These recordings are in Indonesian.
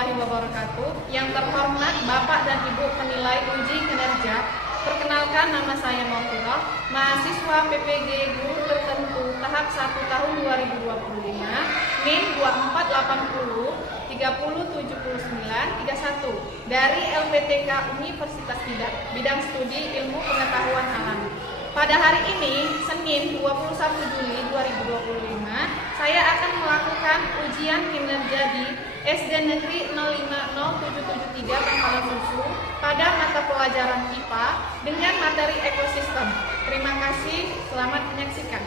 warahmatullahi wabarakatuh. Yang terhormat Bapak dan Ibu penilai uji kinerja, perkenalkan nama saya Maufurah, mahasiswa PPG Guru Tertentu tahap 1 tahun 2025, NIM 2480 3079 31 dari LPTK Universitas Tidak, bidang studi Ilmu Pengetahuan Alam. Pada hari ini, Senin 21 Juli 2025, saya akan melakukan ujian kinerja di SD Negeri 050773 Pangkalan Susu pada mata pelajaran IPA dengan materi ekosistem. Terima kasih, selamat menyaksikan.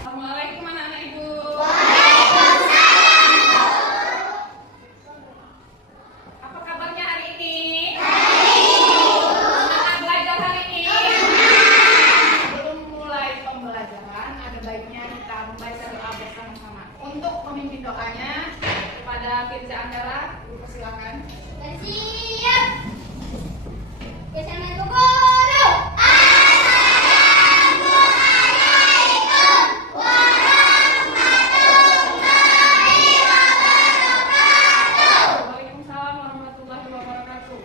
Assalamualaikum anak-anak Ibu. Apa kabarnya hari ini? Semangat belajar hari ini? Sebelum mulai pembelajaran, ada baiknya kita membaca doa bersama-sama. Untuk memimpin doanya, kepada Firza Anggara, Ibu persilakan. Siap. Bersama Ibu Guru. Assalamualaikum warahmatullahi wabarakatuh. Waalaikumsalam warahmatullahi wabarakatuh.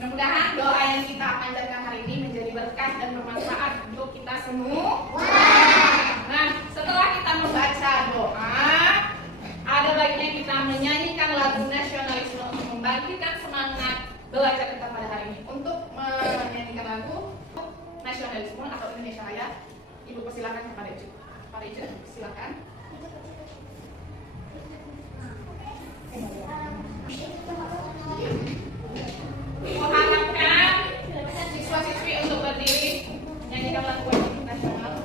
Mudah-mudahan doa yang kita panjatkan hari ini menjadi berkah dan bermanfaat untuk kita semua. Nah, setelah kita membaca doa, ada baiknya kita menyanyikan lagu nasionalisme untuk membangkitkan semangat belajar kita pada hari ini. Untuk menyanyikan lagu nasionalisme atau Indonesia Raya, Ibu persilakan kepada Ibu. Kepada Ibu, silakan. Mengharapkan siswa-siswi untuk berdiri menyanyikan lagu wajib nasional.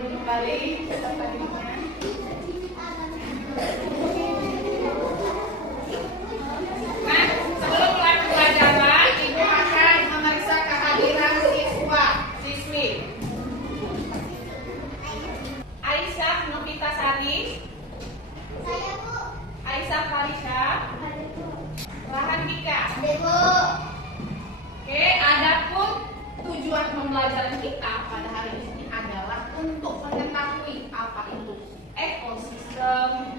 Kembali beserta dirinya. Nah, sebelum mulai pembelajaran, Ibu akan memeriksa kehadiran siswa-siswi. Aisyah Novita Sari. Saya Bu. Aisyah Farisha. Rahan Dika. Bu. Oke, adapun tujuan pembelajaran kita pada hari ini adalah untuk mengetahui apa itu ekosistem,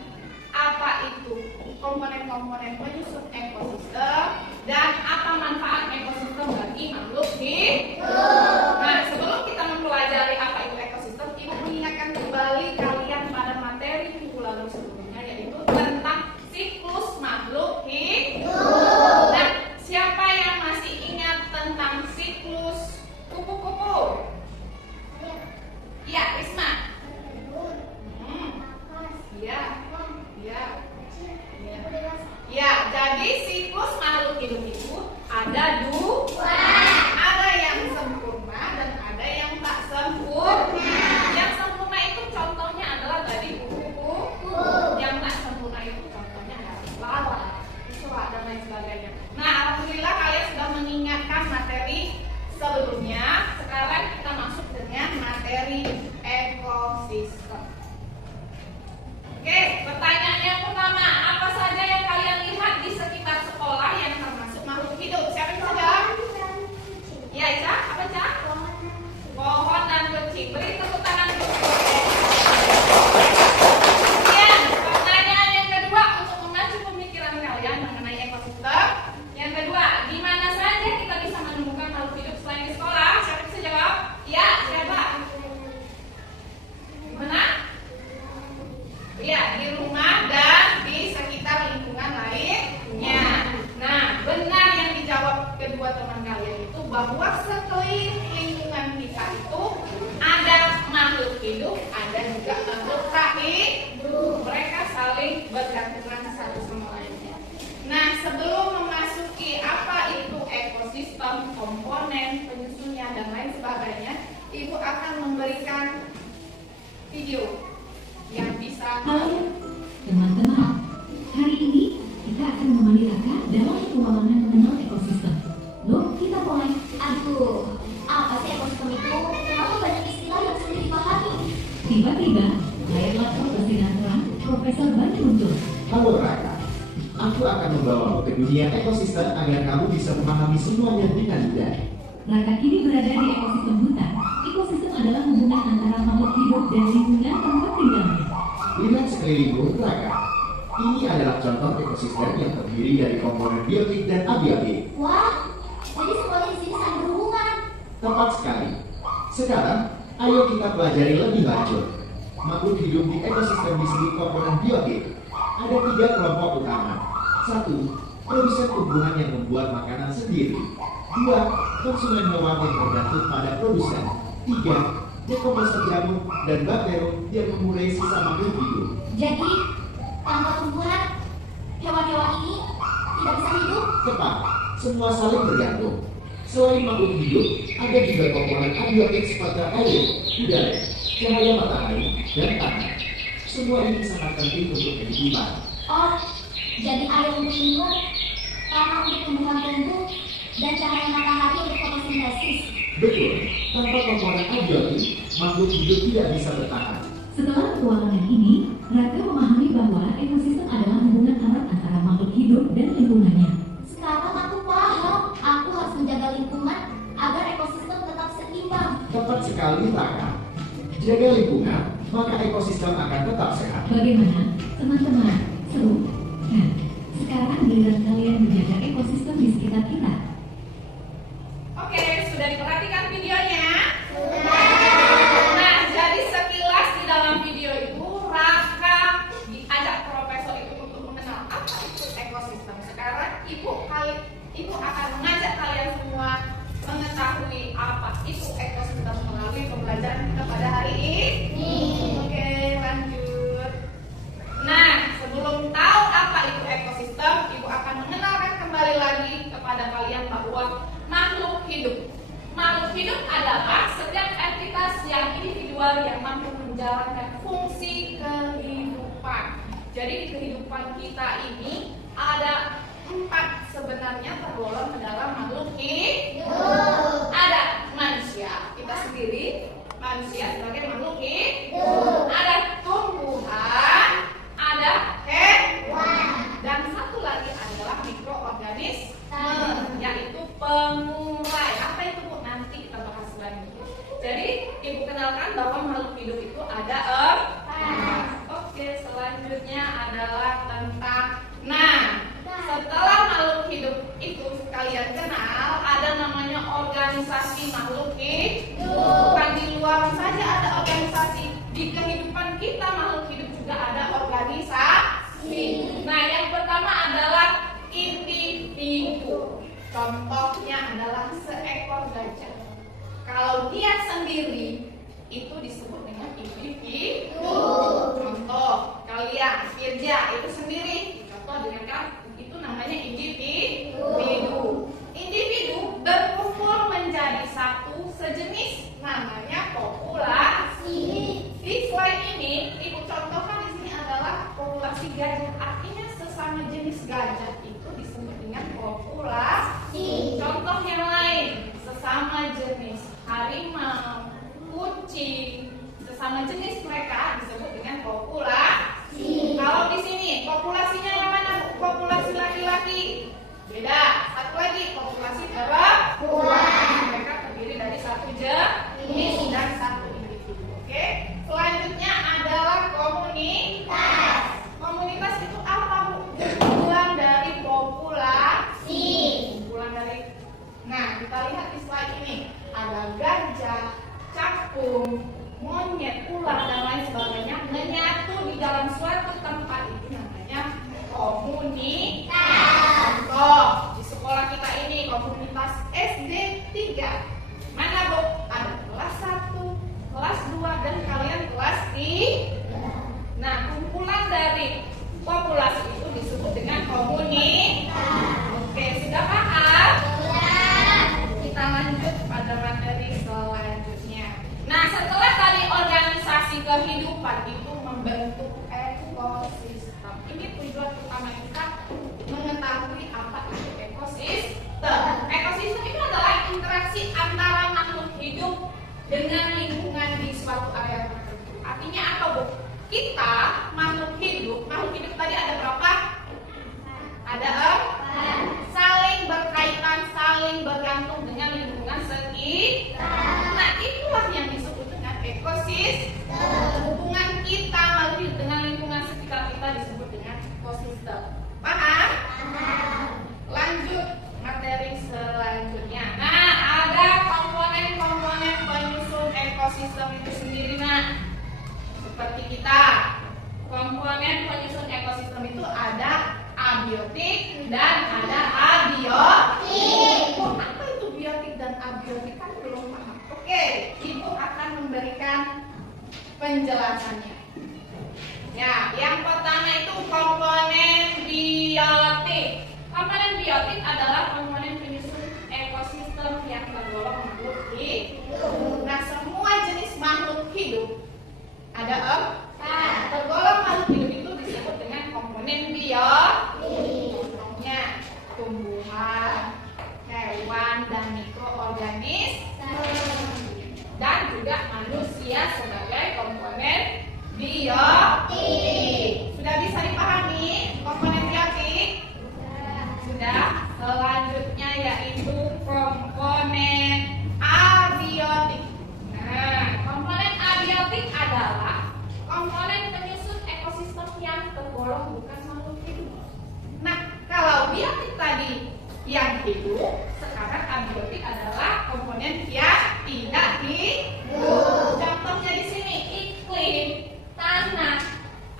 apa itu komponen-komponen penyusun ekosistem, dan apa manfaat ekosistem bagi makhluk hidup. Nah, sebelum kita mempelajari apa itu ekosistem, Ibu mengingatkan kembali kalian pada materi minggu lalu sebelumnya. ekosistem. Oke, pertanyaan yang pertama, apa saja yang kalian lihat di sekitar sekolah yang termasuk makhluk hidup? Siapa yang bisa jawab? Ya, Ica, apa Ica? Pohon dan kucing. Beri tepuk tangan untuk kemudian, pertanyaan yang kedua untuk memacu pemikiran kalian mengenai ekosistem. Yang kedua, di mana saja kita bisa menemukan makhluk hidup selain di sekolah? Siapa bisa jawab? Ya, siapa? Di mana? Ya, di rumah dan di sekitar lingkungan lainnya. Nah, benar yang dijawab kedua teman kalian itu bahwa sekeliling lingkungan kita itu ada makhluk hidup, ada juga makhluk tak hidup. Mereka saling bergantungan satu sama lainnya. Nah, sebelum memasuki apa itu ekosistem, komponen, penyusunnya dan lain sebagainya, Ibu akan memberikan video yang bisa. Halo teman-teman, hari ini kita akan menemani Raka dalam petualangan mengenal ekosistem. Loh, kita mulai. Aduh, apa sih ekosistem itu? Kenapa banyak istilah yang sulit dipahami? Tiba-tiba, layar laptop bersinar terang, Profesor Bani muncul. Halo Raka, aku akan membawamu ke dunia ekosistem agar kamu bisa memahami semuanya dengan mudah. Raka kini berada di ekosistem hutan. Ekosistem adalah hubungan antara makhluk hidup dan lingkungan tempat tinggalnya. Lihat sekelilingmu, Raka. Ini adalah contoh ekosistem yang terdiri dari komponen biotik dan abiotik. Wah, jadi semuanya di sini saling berhubungan. Tepat sekali. Sekarang, ayo kita pelajari lebih lanjut. Makhluk hidup di ekosistem disebut komponen biotik. Ada 3 kelompok utama. 1. Produsen tumbuhan yang membuat makanan sendiri. 2. Konsumen hewan yang bergantung pada produsen. 3. Dekomposer jamur dan bakterium yang mengurai sisa makhluk hidup. Jadi, tanpa tumbuhan, hewan-hewan ini tidak bisa hidup. Tepat, semua saling bergantung. Selain makhluk hidup, ada juga komponen abiotik seperti air, udara, cahaya matahari, dan tanah. Semua ini sangat penting untuk kehidupan. Oh, jadi air untuk minum, tanah untuk tumbuhan tumbuh, dan cahaya matahari untuk fotosintesis. Betul, tanpa komponen abiotik, makhluk hidup tidak bisa bertahan. Setelah petualangan ini, Raka memahami bahwa ekosistem adalah hubungan erat antara makhluk hidup dan lingkungannya. Sekarang aku paham, aku harus menjaga lingkungan agar ekosistem tetap seimbang. Tepat sekali, Raka. Jaga lingkungan, maka ekosistem akan tetap sehat. Bagaimana, teman-teman? Seru? Nah, sekarang giliran kalian menjaga ekosistem di sekitar kita. Oke, sudah diperhatikan videonya? Nah, jadi sekilas di dalam video itu Raka diajak profesor itu untuk mengenal apa itu ekosistem. Sekarang ibu akan mengajak kalian semua mengetahui apa itu ekosistem melalui pembelajaran kita pada hari ini. Oke, lanjut. Nah, sebelum tahu apa itu ekosistem, ibu akan mengenalkan kembali lagi kepada kalian bahwa makhluk hidup adalah setiap entitas yang individual yang mampu menjalankan fungsi kehidupan. Jadi di kehidupan kita ini ada 4 sebenarnya tergolong ke dalam makhluk hidup. Ada manusia, kita sendiri manusia sebagai makhluk hidup. Ada tumbuhan, ada hewan, dan satu lagi adalah mikroorganisme, yaitu pengurai. Apa itu Bu? Nanti kita bahas lagi. Jadi ibu kenalkan bahwa makhluk hidup itu ada 4. Oke, selanjutnya adalah tentang. Nah, setelah makhluk hidup itu kalian kenal, ada namanya organisasi makhluk hidup. Bukan di luar saja ada organisasi, di kehidupan kita makhluk hidup juga ada organisasi. Nah, yang pertama adalah individu. Contohnya adalah seekor gajah. Kalau dia sendiri itu disebut dengan individu. Contoh, kalian Firja itu sendiri. Contoh dengan kan itu namanya individu. Individu berkumpul menjadi satu sejenis, namanya populasi. Di slide ini ibu contohkan di sini adalah populasi gajah. Artinya sesama jenis gajah itu disebut dengan populasi. Contoh yang lain, sesama jenis harimau, kucing, sesama jenis mereka populasi itu disebut dengan komunitas. Oke, sudah paham? Kita lanjut pada materi selanjutnya. Nah, setelah tadi organisasi kehidupan itu membentuk ekosistem. Ini tujuan utama kita mengetahui apa itu ekosistem. Ekosistem itu adalah interaksi antara makhluk hidup dengan lingkungan di suatu area tertentu. Artinya apa, Bu? Kita makhluk hidup tadi ada berapa? Ada 4. Saling berkaitan, saling bergantung dengan lingkungan sekitar. Nah, itulah yang disebut dengan ekosistem. Hubungan kita makhluk hidup dengan lingkungan sekitar kita disebut dengan ekosistem. Paham? Lanjut materi selanjutnya. Nah, ada komponen-komponen penyusun ekosistem itu sendiri. Nah, seperti kita, komponen penyusun ekosistem itu ada abiotik dan ada abiotik. Apa itu biotik dan abiotik kan belum paham. Oke, Ibu akan memberikan penjelasannya. Ya, yang pertama itu komponen biotik. Komponen biotik adalah komponen penyusun ekosistem yang tergolong makhluk hidup. Nah, semua jenis makhluk hidup ada 4. Tergolong makhluk hidup itu disebut dengan komponen biotik. Contohnya tumbuhan, hewan, dan mikroorganisme, dan juga manusia sebagai komponen biotik. Sudah bisa dipahami komponen biotik? Sudah. Selanjutnya yaitu komponen abiotik. Nah, komponen abiotik adalah komponen penyusun ekosistem yang tergolong bukan makhluk hidup. Nah, kalau biotik tadi yang hidup, sekarang abiotik adalah komponen yang tidak hidup. Contohnya di sini iklim, tanah,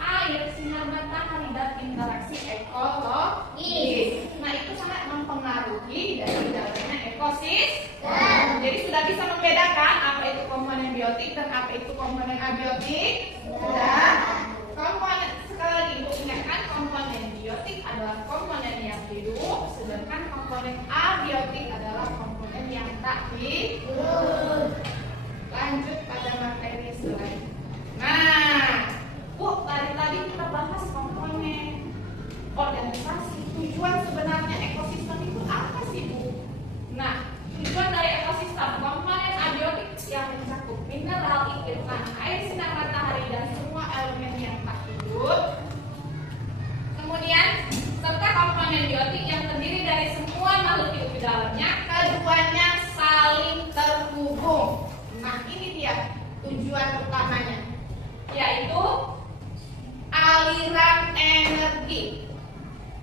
air, sinar matahari, dan interaksi ekologis. Nah, itu sangat mempengaruhi dari jalannya ekosistem. Jadi sudah bisa membedakan apa itu komponen biotik dan apa itu komponen abiotik. Dan komponen, sekali lagi Ibu ingatkan, komponen biotik adalah komponen yang hidup, sedangkan komponen abiotik adalah komponen yang tak hidup. Lanjut pada materi selanjutnya. Nah, Bu, tadi kita bahas komponen organisasi. Tujuan sebenarnya ekosistem itu apa sih, Bu? Nah, tujuan dari ekosistem komponen abiotik yang mencakup mineral, iklim, tanah, air, sinar matahari, dan semua elemen yang tak hidup. Kemudian serta komponen biotik yang terdiri dari semua makhluk hidup di dalamnya, keduanya saling terhubung. Nah, ini dia tujuan utamanya, yaitu aliran energi.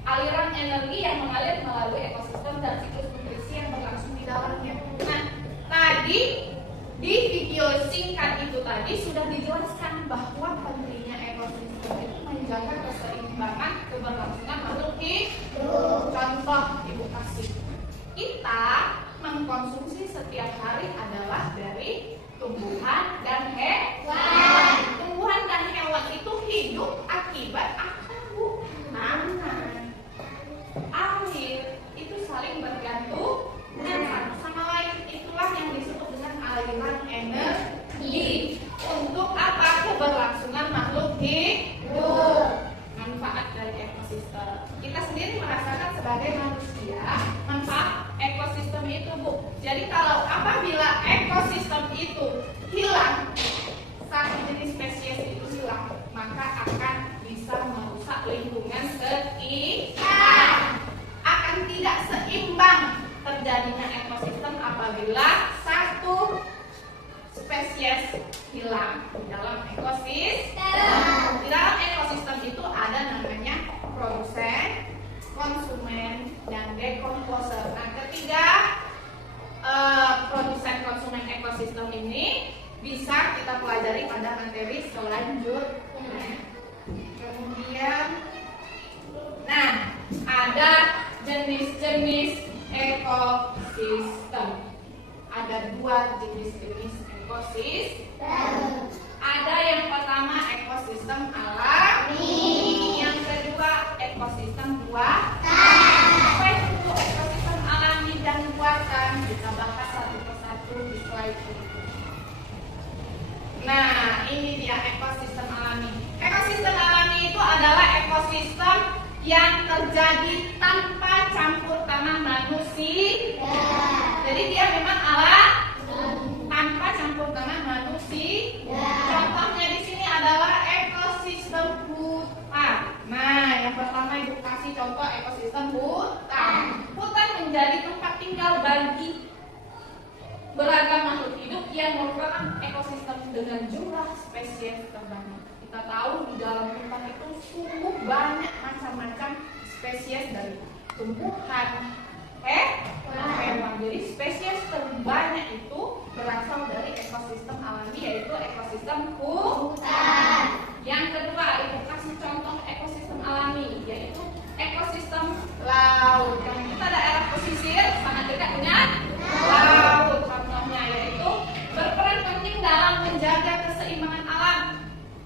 Aliran energi yang mengalir melalui ekosistem dan siklus nutrisi yang berlangsung di dalamnya. Nah, tadi di video singkat itu tadi sudah dijelaskan bahwa pentingnya ekosistem itu menjaga keseimbangan keberlangsungan makhluk hidup. Contoh Ibu kasih, kita mengkonsumsi setiap hari adalah dari tumbuhan dan hewan. Tumbuhan dan hewan itu hidup akibat apa, Bu? Tanah, air, itu saling bergantung dan satu sama lain. Itulah yang disebut dengan aliran energi. Untuk apa? Keberlangsungan makhluk hidup. Manfaat dari ekosistem. Kita sendiri merasakan sebagai manusia manfaat ekosistem itu, Bu. Jadi kalau apabila ekosistem itu hilang, satu jenis spesies itu hilang, maka akan bisa merusak lingkungan sekitar. Akan tidak seimbang terjadinya ekosistem apabila satu spesies hilang di dalam ekosistem. Di dalam ekosistem itu ada namanya produsen, konsumen, dan dekomposer. Nah, ketiga produsen, konsumen, ekosistem ini bisa kita pelajari pada materi selanjutnya. Kemudian, nah, ada jenis-jenis ekosistem. Ada 2 jenis-jenis ekosistem. Ada yang pertama ekosistem alami, yang kedua manusia, ekosistem alami. Ekosistem alami itu adalah ekosistem yang terjadi tanpa campur tangan manusia. Jadi dia memang tanpa campur tangan manusia. Contohnya di sini adalah ekosistem hutan. Nah, yang pertama Ibu kasih contoh ekosistem hutan. Hutan menjadi tempat tinggal bagi beragam makhluk hidup yang merupakan ekosistem dengan jumlah spesies terbanyak. Kita tahu di dalam hutan itu sungguh banyak macam-macam spesies dari tumbuhan, hewan. Jadi spesies terbanyak itu berasal dari ekosistem alami, yaitu ekosistem hutan. Yang kedua, Ibu kasih contoh ekosistem alami, yaitu ekosistem laut. Yang kita daerah pesisir sangat dekat dengan laut. Contohnya yaitu berperan penting dalam menjaga keseimbangan alam,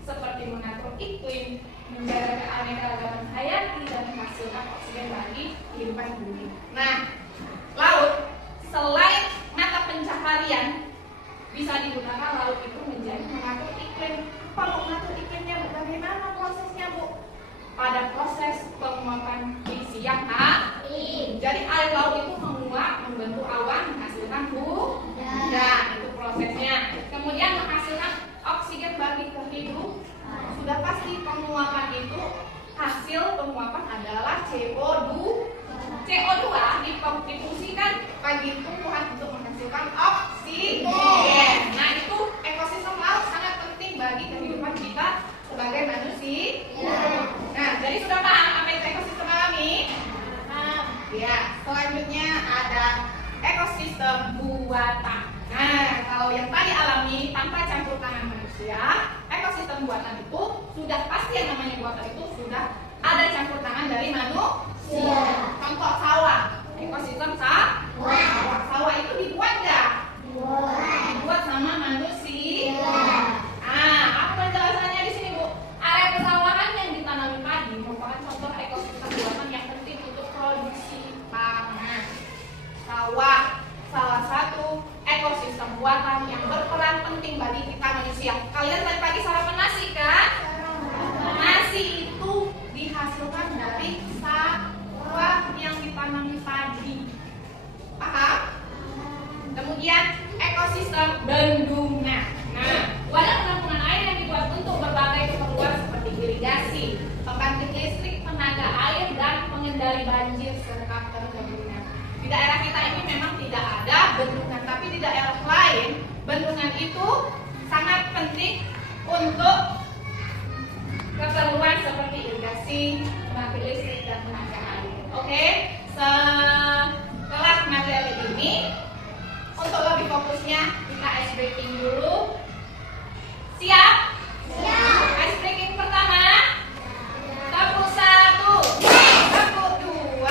seperti mengatur iklim, menjaga keanekaragaman hayati, dan menghasilkan oksigen bagi kehidupan bumi. Nah, laut selain mata pencaharian, bisa digunakan laut itu menjadi mengatur iklim. Kalau mengatur iklimnya, bagaimana prosesnya, Bu? Pada proses penguapan isi yang jadi air laut itu menguap, membentuk awan, menghasilkan hujan. Itu prosesnya. Kemudian menghasilkan oksigen bagi kehidupan. Sudah pasti penguapan itu, hasil penguapan adalah CO2. CO2 difungsikan bagi tumbuhan untuk menghasilkan oksigen. Nah, itu ekosistem laut sangat penting bagi kehidupan kita sebagai manusia. Nah, jadi sudah paham apa itu ekosistem alami? Ya, selanjutnya ada ekosistem buatan. Nah, kalau yang tadi alami tanpa campur tangan manusia, ekosistem buatan itu sudah pasti yang namanya buatan itu sudah ada campur tangan dari manusia. Contoh sawah, ekosistem sawah. Sawah itu dibuat nggak? Dibuat sama manusia. Apa penjelasannya di sini, Bu? Area pesawahan yang ditanami padi merupakan contoh ekosistem buatan yang penting untuk produksi pangan. Sawah salah satu ekosistem buatan yang berperan penting bagi kita manusia. Kalian tadi pagi sarapan nasi kan? Nasi itu dihasilkan dari sawah yang ditanami padi. Paham? Kemudian ekosistem bendungan. Nah, wadah penampungan air yang dibuat untuk berbagai keperluan seperti irigasi, pembangkit listrik, tenaga air, dan pengendali banjir serta perkebunan. Di daerah kita ini memang tidak ada bendungan, tapi di daerah lain bendungan itu sangat penting untuk keperluan seperti irigasi, pembangkit listrik, dan tenaga air. Oke, setelah materi ini, untuk lebih fokusnya kita ice breaking dulu. Siap? Siap. Ice breaking pertama. Tepuk 1, tepuk 2,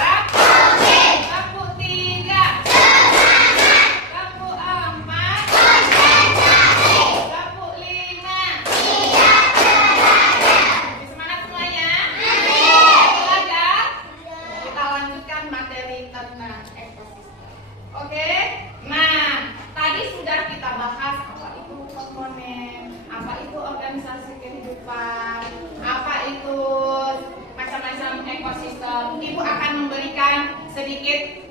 tepuk 3, tepuk 4, tepuk 5. Semangat semuanya. Belajar. Kita lanjutkan materi tentang ekosistem. Oke? Nah, tadi sudah kita bahas apa itu komponen, apa itu organisasi kehidupan, apa itu macam-macam ekosistem. Ibu akan memberikan sedikit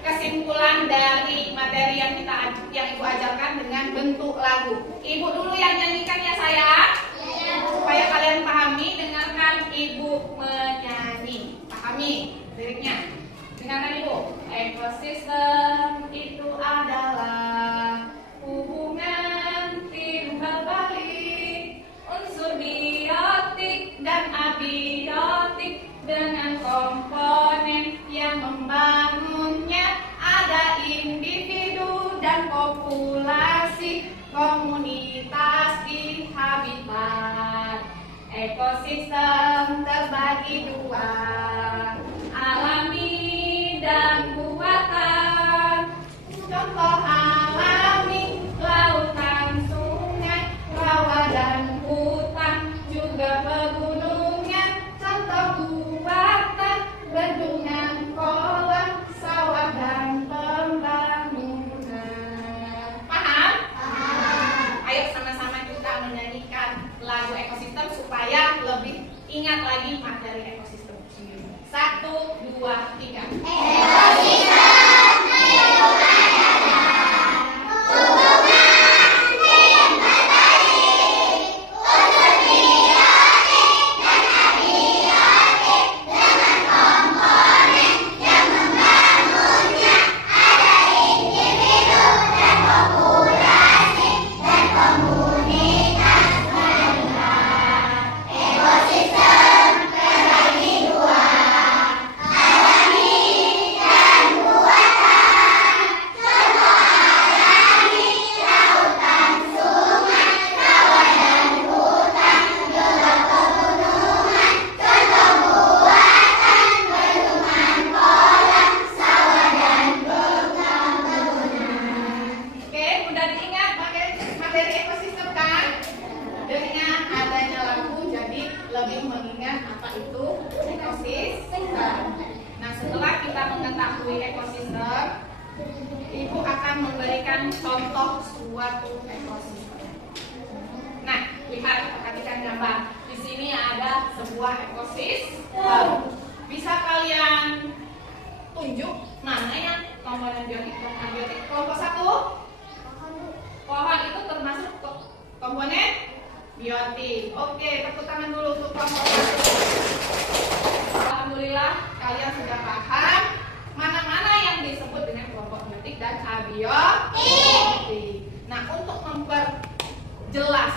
kesimpulan dari materi yang Ibu ajarkan dengan bentuk lagu. Ibu dulu yang nyanyikan ya sayang, supaya kalian pahami. Dengarkan Ibu menyanyi, pahami liriknya. Dengarkan Ibu. Ekosistem itu adalah hubungan timbal balik unsur biotik dan abiotik dengan komponen yang membangunnya. Ada individu dan populasi, komunitas di habitat. Ekosistem terbagi dua, alami dan buatan. Contoh alami, lautan, sungai, rawa dan hutan, juga pegunungan. Contoh buatan, bendungan, kolam, sawah, dan pembangunan. Paham? Paham. Ayo sama-sama kita menyanyikan Ingat lagi materi ekosistem sendiri. 1, 2, 3. Lebih mengingat apa itu ekosistem. Nah, setelah kita mengetahui ekosistem, Ibu akan memberikan contoh suatu ekosistem. Nah, lihat, perhatikan gambar. Di sini ada sebuah ekosistem. Bisa kalian tunjuk mana yang komponen biotik dan abiotik? Kelompok 1, pohon itu termasuk komponen biotik. Oke, tepuk tangan dulu untuk kelompok 1. Alhamdulillah kalian sudah paham mana-mana yang disebut dengan kelompok biotik dan abiotik. Nah, untuk memperjelas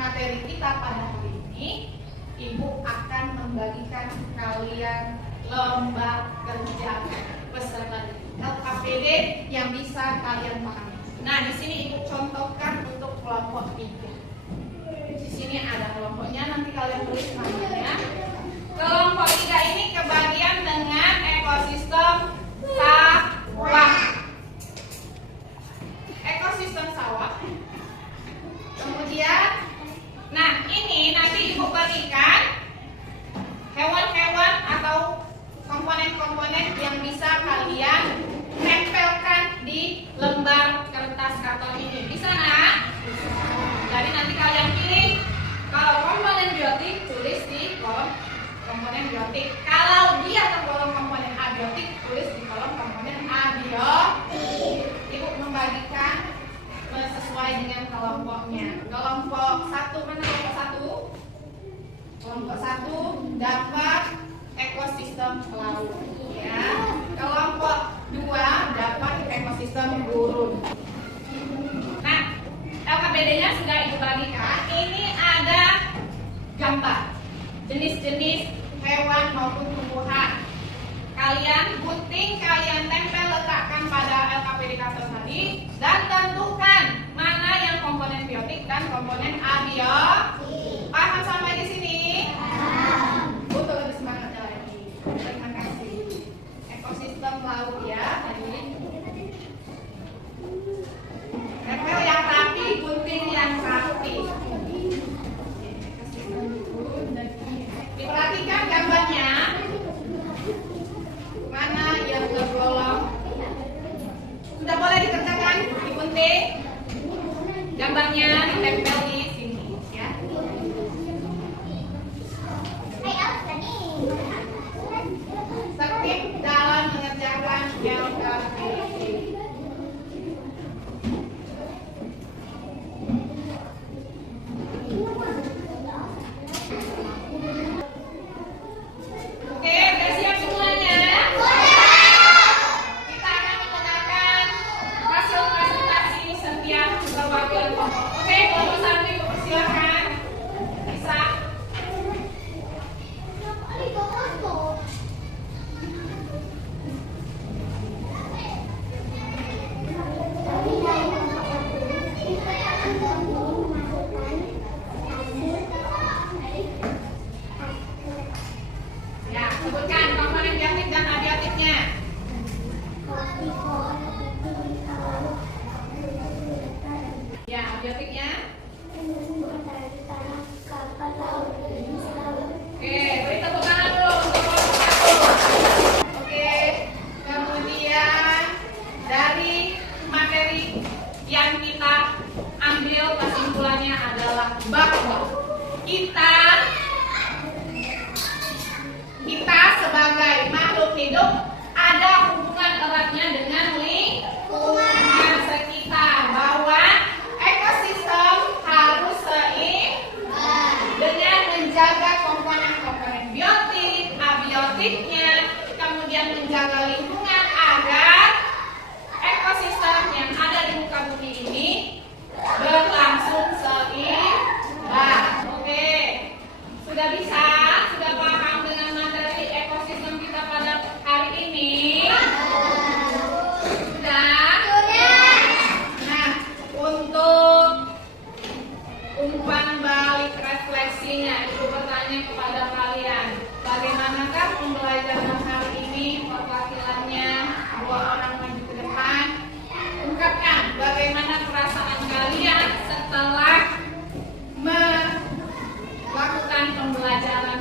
materi kita pada hari ini, Ibu akan membagikan kalian lembar kerja beserta LKPD yang bisa kalian pahami. Nah, di sini Ibu contohkan untuk kelompok 3. Di sini ada kelompoknya, nanti kalian tulis namanya. Kelompok 3 ini kebagian dengan ekosistem sawah. Ekosistem sawah. Kemudian, nah ini nanti Ibu berikan hewan-hewan atau komponen-komponen yang bisa kalian tempelkan di lembar kertas karton ini. Bisa nak? Jadi nanti kalian pilih, kalau komponen biotik tulis di kolom komponen biotik. Kalau dia tergolong komponen abiotik, tulis di kolom komponen abiotik. Ibu membagikan sesuai dengan kelompoknya. Kelompok 1, mana kelompok 1? Kelompok 1 dapat ekosistem laut. Ya. Kelompok 2 dapat ekosistem gurun. Nah, LKPD-nya sudah Ibu bagikan. Ini ada gambar jenis-jenis hewan maupun tumbuhan. Kalian gunting, kalian tempel, letakkan pada LKPD karton tadi dan tentukan mana yang komponen biotik dan komponen abiotik. Paham sampai di sini? Untuk lebih semangat lagi. Terima kasih. Ekosistem laut ya tadi. Tempel yang rapi, gunting yang rapi. Diperhatikan gambarnya. Mana yang tergolong? Sudah boleh dikerjakan, digunting. Gambarnya ditempel di sini ya. hidup ada hubungan eratnya dengan lingkungan sekitar, bahwa ekosistem harus seimbang dengan menjaga komponen-komponen biotik, abiotiknya, kemudian menjaga lingkungan agar ekosistem yang ada di muka bumi ini berlangsung seimbang. Oke, sudah bisa? Sudah paham dengan materi ekosistem kita pada hari ini? Sudah? Nah, untuk umpan balik refleksinya, Ibu bertanya kepada kalian, bagaimanakah pembelajaran hari ini? Perwakilannya 2 orang maju ke depan. Ungkapkan bagaimana perasaan kalian setelah melakukan pembelajaran